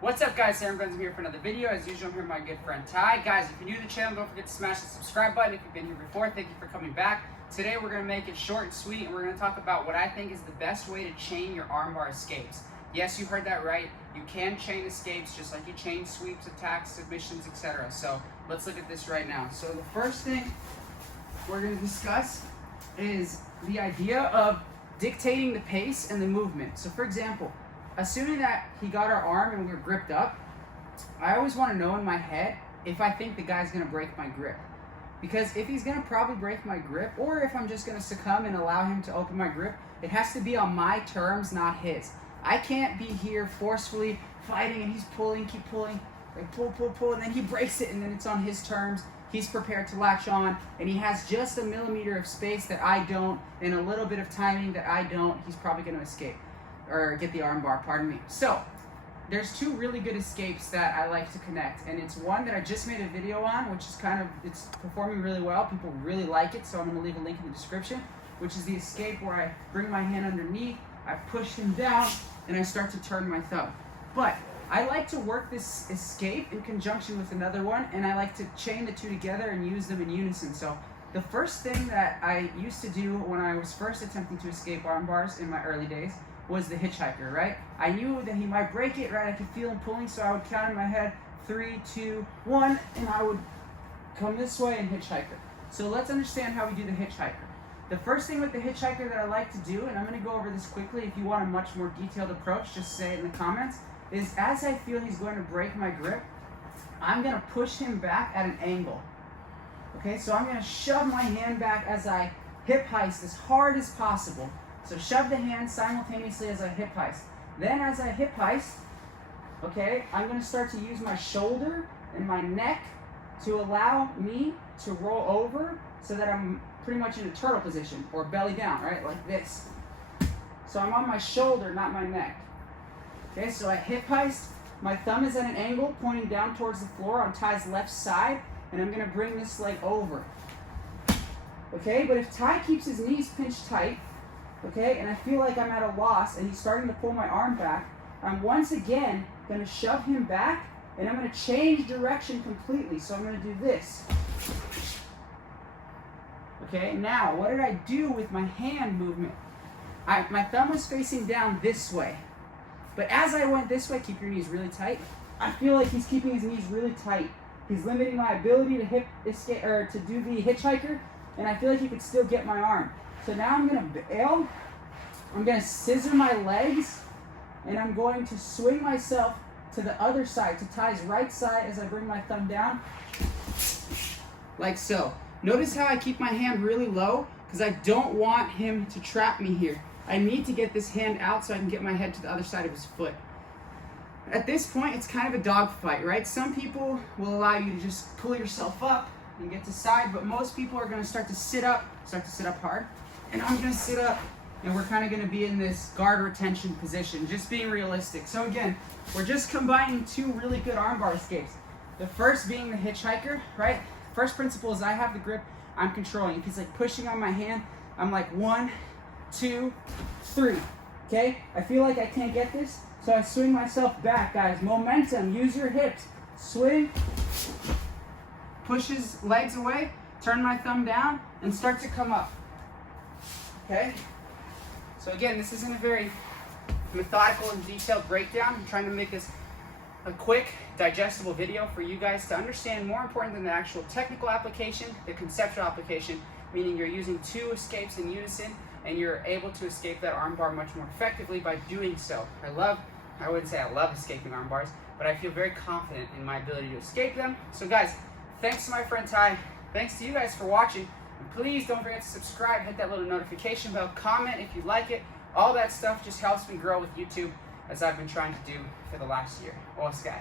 What's up, guys? Armbar here for another video. As usual, I'm here with my good friend Ty. Guys, if you're new to the channel, don't forget to smash the subscribe button. If you've been here before, thank you for coming back. Today we're going to make it short and sweet, and we're going to talk about what I think is the best way to chain your armbar escapes. Yes, you heard that right. You can chain escapes just like you chain sweeps, attacks, submissions, etc. So let's look at this right now. So the first thing we're going to discuss is the idea of dictating the pace and the movement. So for example, assuming that he got our arm and we were gripped up, I always want to know in my head if I think the guy's going to break my grip. Because if he's going to probably break my grip, or if I'm just going to succumb and allow him to open my grip, it has to be on my terms, not his. I can't be here forcefully fighting and he's pulling, keep pulling, like pull, and then he breaks it and then it's on his terms. He's prepared to latch on and he has just a millimeter of space that I don't and a little bit of timing that I don't. He's probably going to escape or get the arm bar, pardon me. So there's two really good escapes that I like to connect, and it's one that I just made a video on, which is it's performing really well. People really like it, so I'm going to leave a link in the description, which is the escape where I bring my hand underneath, I push him down, and I start to turn my thumb. But I like to work this escape in conjunction with another one, and I like to chain the two together and use them in unison. So the first thing that I used to do when I was first attempting to escape arm bars in my early days was the hitchhiker, right? I knew that he might break it, right? I could feel him pulling, so I would count in my head 3, 2, 1, and I would come this way and hitchhiker. So let's understand how we do the hitchhiker. The first thing with the hitchhiker that I like to do, and I'm going to go over this quickly, if you want a much more detailed approach, just say it in the comments, is as I feel he's going to break my grip, I'm going to push him back at an angle. Okay, so I'm going to shove my hand back as I hip heist as hard as possible. So shove the hand simultaneously as I hip heist. Then as I hip heist, okay, I'm going to start to use my shoulder and my neck to allow me to roll over so that I'm pretty much in a turtle position, or belly down, right, like this. So I'm on my shoulder, not my neck. Okay, so I hip heist, my thumb is at an angle pointing down towards the floor on Ty's left side, and I'm going to bring this leg over. Okay, but if Ty keeps his knees pinched tight, okay, and I feel like I'm at a loss and he's starting to pull my arm back, I'm once again going to shove him back and I'm going to change direction completely. So I'm going to do this. Okay, now what did I do with my hand movement? My thumb was facing down this way. But as I went this way, keep your knees really tight. I feel like he's keeping his knees really tight. He's limiting my ability to to do the hitchhiker, and I feel like he could still get my arm. So now I'm going to bail, I'm going to scissor my legs, and I'm going to swing myself to the other side, to Ty's right side as I bring my thumb down, like so. Notice how I keep my hand really low, because I don't want him to trap me here. I need to get this hand out so I can get my head to the other side of his foot. At this point, it's kind of a dogfight, right? Some people will allow you to just pull yourself up and get to side, but most people are going to start to sit up hard. And I'm going to sit up, and we're kind of going to be in this guard retention position, just being realistic. So again, we're just combining two really good armbar escapes. The first being the hitchhiker, right? First principle is I have the grip, I'm controlling. If he's like pushing on my hand, I'm like 1, 2, 3, okay? I feel like I can't get this, so I swing myself back, guys. Momentum, use your hips. Swing, push his legs away, turn my thumb down, and start to come up. Okay, so again, this isn't a very methodical and detailed breakdown. I'm trying to make this a quick, digestible video for you guys to understand, more important than the actual technical application, the conceptual application, meaning you're using two escapes in unison and you're able to escape that armbar much more effectively by doing so. I wouldn't say I love escaping arm bars, but I feel very confident in my ability to escape them. So guys, thanks to my friend Ty, thanks to you guys for watching. And please don't forget to subscribe, hit that little notification bell, comment if you like it. All that stuff just helps me grow with YouTube, as I've been trying to do for the last year. Os guys.